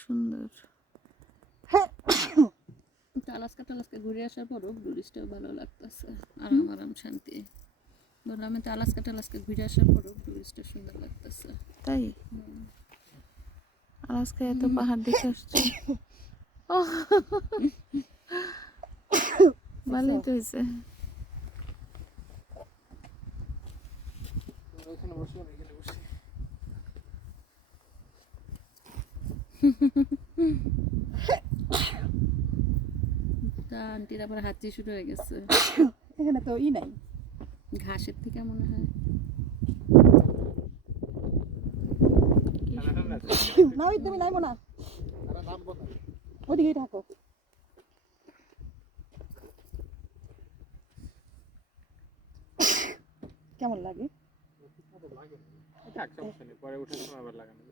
সুন্দর। আলাস্কা ঘুরে আসার পরও টুরিস্টও ভালো লাগতেছে, আরাম শান্তি। বললাম আমি তো আলাস্কা ঘুরে আসার পরও টুরিস্টটা সুন্দর লাগতেছে। তাই আলাস্কা এত পাহাড় দেখে আসছে। ভালোই তো হয়েছে। আন্টির আবার হাঁচি শুরু হয়ে গেছে। এখানে তো নাই ঘাসের থেকে মনে হয়। না ওই তুমি নাইবো না, ওদিকেই থাকো। কেমন লাগে? থাক, সমস্যা নেই, পরে উঠে সময় আবার লাগানো।